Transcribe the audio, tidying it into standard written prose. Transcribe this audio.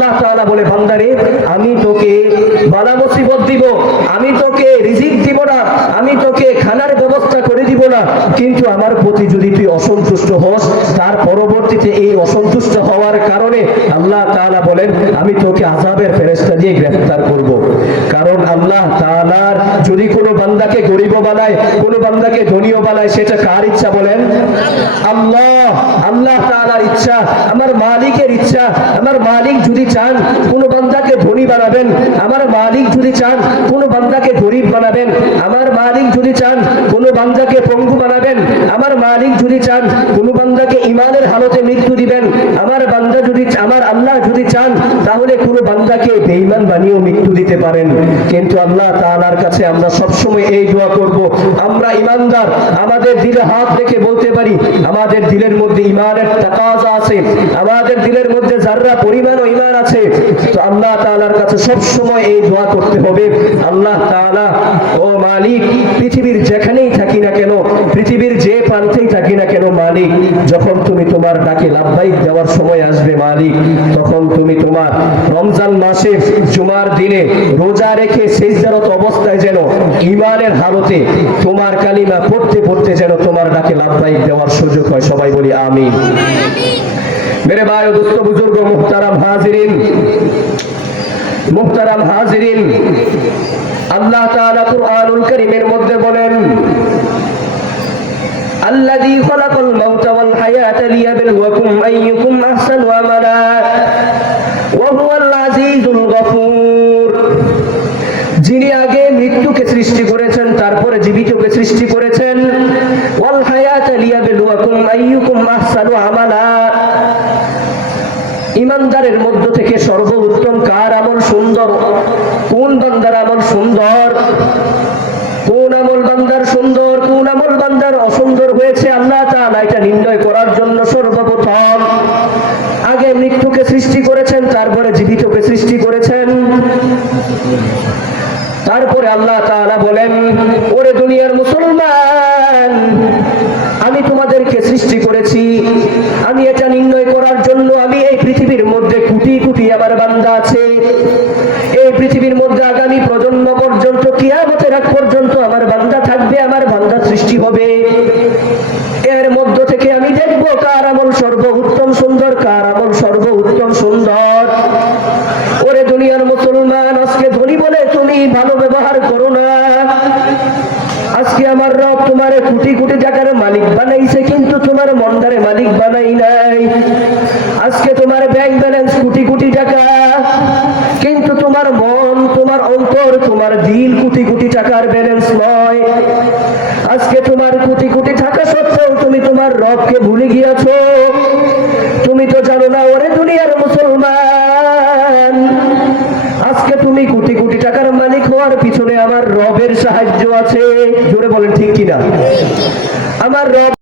আল্লাহ তাআলা বলে, বান্দারে আমি তোকে বালা মুসিবত দিব, আমি তোকে রিজিক দিব না, আমি তোকে খানার ব্যবস্থা করে দিব না, কিন্তু আমার প্রতি যদি তুই অসন্তুষ্ট হস, তার পরবর্তীতে এই অসন্তুষ্ট হওয়ার কারণে আল্লাহ তাআলা বলেন আমি তোকে আযাবের ফেরেশতা দিয়ে গ্রেফতার করব। কারণ আল্লাহ তাআলার যদি কোনো বান্দাকে গরিব বানায়, কোনো বান্দাকে ধনীও বানায়, সেটা কার ইচ্ছা বলেন? আল্লাহ তাআলার ইচ্ছা, আমার মালিকের ইচ্ছা। আমার মালিক যদি চান কোনো বান্দাকে ধনী বানাবেন, আমার মালিক যদি চান কোনো বান্দাকে গরিব বানাবেন, আমার মালিক যদি চান কোনো বান্দাকে পঙ্গু বানাবেন, আমার মালিক যদি চান কোনো বান্দাকে ঈমানের হালতে মৃত্যু দিবেন, আমার আল্লাহ যদি চান তাহলে কোনো বান্দাকে বেঈমান বানিয়েও মৃত্যু দিতে পারেন। কিন্তু আল্লাহ তাআলার কাছে আমরা সবসময় এই দোয়া করব, আমরা ঈমানদার, আমাদের দিলে হাত রেখে বলতে পারি আমাদের দিলের মধ্যে ঈমানের তাকাজা আছে, আমাদের দিলের মধ্যে যাররা পরিমাণও ঈমান আছে। তো আল্লাহ তাআলার কাছে সবসময় এই দোয়া করতে হবে, আল্লাহ তাআলা ও মালিক, পৃথিবীর যেখানেই থাকি না কেন, পৃথিবীর যে প্রান্তেই থাকি না কেন মালিক, যখন তুমি তোমার ডাকে লাব্বাইক দেওয়ার সময় আসবে মালিক, তখন তুমি তোমার রমজান মাসে জুমার দিনে রোজা রেখে সিজদারত অবস্থায় যেন ঈমানের হালতে তোমার কালিমা পড়তে পড়তে যেন তোমার ডাকে লাব্বাইক দেওয়ার সুযোগ হয়। সবাই বলি আমিন। मेरे भाई और दोस्तों, बुजुर्गों, मुहतरम हाजिरीन, अल्लाह ताआला कुरआनुल करीमेर मध्य बोलेन अल्लाजी खलाकल मौता वल हायाता लियबलुवकुम अय्युकुम अहसानु अमला वा हुवल আজিজুল গফুর। যিনি আগে মৃত্যুকে সৃষ্টি করেছেন, তারপরে জীবিতকে সৃষ্টি করেছেন, ওয়াল হায়াতা লিয়াবলুয়াকুম আইয়ুকুম আহসানু আমালা, ইমানদারের মধ্য থেকে সর্বোত্তম কার আমল সুন্দর, কোন বান্দার আমল সুন্দর, কোন আমল বান্দার সুন্দর, কোন আমল বান্দার অসুন্দর হয়েছে, আল্লাহ তাআলা এটা নির্ণয় করার জন্য সর্বপ্রথম আগে মৃত্যুকে সৃষ্টি করেছেন, তারপরে জীবিতকে সৃষ্টি করেছেন। তারপরে আল্লাহ তাআলা বলেন, ওরে দুনিয়ার মুসলমান, আমি তোমাদেরকে সৃষ্টি করেছি, আমি এটা নির্ণয় করার জন্য আমি এই পৃথিবীর মধ্যে কোটি কোটি আমার বান্দা আছে, এই পৃথিবীর মধ্যে আগামী প্রজন্ম পর্যন্ত, কিয়ামতের আগ পর্যন্ত আমার বান্দা থাকবে, আমার বান্দা সৃষ্টি হবে। এর মধ্য থেকে আমি দেখব কার আমল সর্বোত্তম সুন্দর, কার আমল সর্বোত্তম সুন্দর। ওরে দুনিয়ার মুসলমান, আজকে ধনী বলে তুমি ভালো ব্যবহার করো না। আজকে আমার রব তোমার কোটি কোটি টাকার মালিক বানাইছে, কিন্তু তোমার মন্দারে মালিক বানাই নাই। আজকে তোমার ব্যাংক ব্যালেন্স কোটি কোটি টাকা, কিন্তু তোমার মন, তোমার অন্তর, তোমার দিল কোটি কোটি টাকার ব্যালেন্স নয়। আজকে তোমার কোটি কোটি টাকা সত্ত্বেও তুমি তোমার রবকে ভুলে গিয়েছো। তুমি তো জানো না ওরে দুনিয়ার মুসলমান, আজকে তুমি কোটি কোটি টাকার মালিক হওয়ার পিছনে আমার রবের সাহায্য আছে। জোরে বলেন ঠিক কিনা? আমার রব